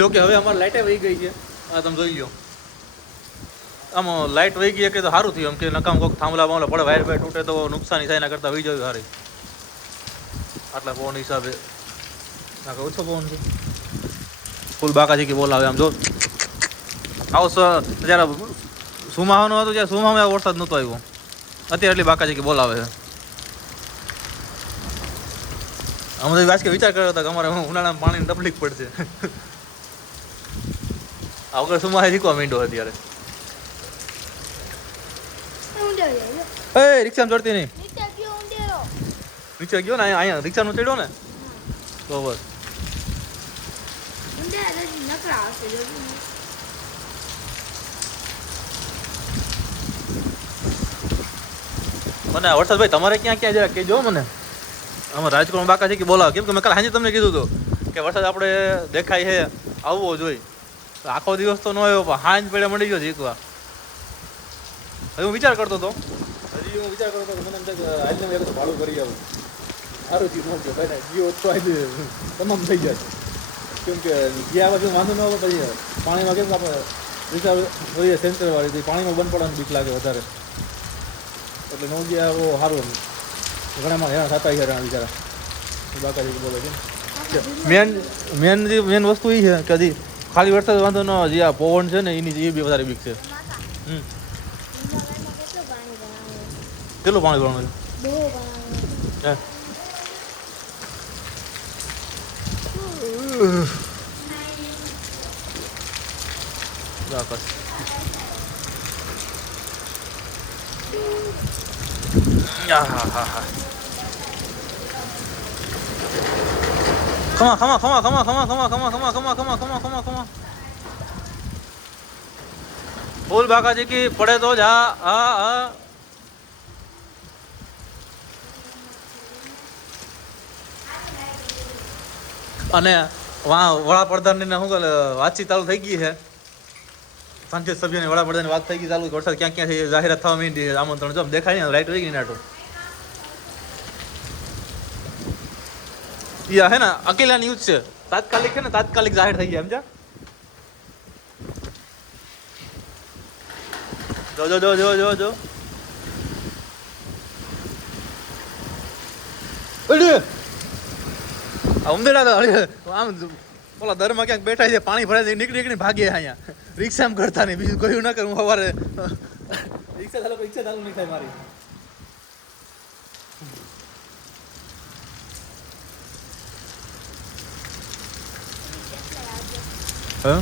જો કે હવે અમારે લાઇટે વહી ગઈ છે. આ તમે જોઈ લો, આમ લાઇટ વહી ગઈ કે તો સારું થયું. એમ કે નકામ કોઈક થાંભલા બાંભલા પડે, વાયર વાયર તૂટે તો નુકસાની થાય. એના કરતાં વહી જવી સારી. આટલા પવન હિસાબે નાખે ઓછો પવન છે. ફૂલ બાકાજી કે બોલાવે આમ જો. આવો જ્યારે સુમાવાનું હતું ત્યારે સુમામાં વરસાદ નહોતો આવ્યો. અત્યારે એટલી બાકાજી કે બોલાવે છે. અમે તો વાંચ કે વિચાર કર્યો હતો કે અમારે ઉનાળામાં પાણીની તકલીફ પડશે. આ વગર સુમાહે શીખવા માંડ્યો અત્યારે. એ રિક્ષામાં ચડતી નહીં. નીચે ગયો ને અહીંયા રિક્ષાનો ચડ્યો ને તો બસ. મને વરસાદભાઈ તમારે ક્યાં ક્યાં જરા કહેજો મને. આમાં રાજકોટમાં બાકા છે કે બોલાવો. કેમ કે મેં કાલે સાંજે તમને કીધું હતું કે વરસાદ આપણે દેખાય છે આવવો જોઈએ. આખો દિવસ તો ન આવ્યો પણ હાંજ પેડે મળી ગયો શીખવા. હવે હું વિચાર કરતો હતો કે મને એમ થાય આજને એક તો ભાડું કરી આવું. સારું ચીજ મળશે ભાઈ ને જીવો તો આજે તમામ થઈ જાય. કેમ કે ગયા પછી વાંધો ન આવે. પછી પાણીમાં કેમ આપણે વિચાર હોઈએ સેન્સરવાળી પાણીમાં બંધ પડવાની બીક લાગે વધારે. એટલે ન ગયા બહુ સારું. ઘણામાં હેરાન થતા હેરાન બિચારા બાકાજી બોલે છે. મેન વસ્તુ એ છે કે હજી ખાલી વરસાદ વાંધો ન જે આ પવન છે ને એની એ બી વધારે બીક છે. કેટલું પાણી ભરવાનું છે? खमा बोल बाकाजी की पड़े तो जा. અને વડાપ્રધાનની શું કહે વાતચીત ચાલુ થઈ ગઈ છે. સંસદ સભ્યોની વડાપ્રધાનની વાત થઈ ગઈ ચાલુ. વરસાદ ક્યાં ક્યાં છે જાહેરાત થવા માંડી છે. આમંત્રણ જો દેખાય ને લાઈટ વહી ગઈ નાટો. હે ને અકેલા ન્યૂઝ છે તાત્કાલિક છે ને તાત્કાલિક જાહેર થઈ ગયા. સમજા? જો ઉમદેડા તો આમ ઓલા દરમાં ક્યાંક બેઠા છે પાણી ભરાય નીકળી ભાગે. અહીંયા રિક્ષામાં કરતા નહીં બીજું કયું ના કરું. સવારે રિક્ષા ચાલુ નહીં થાય મારી. હા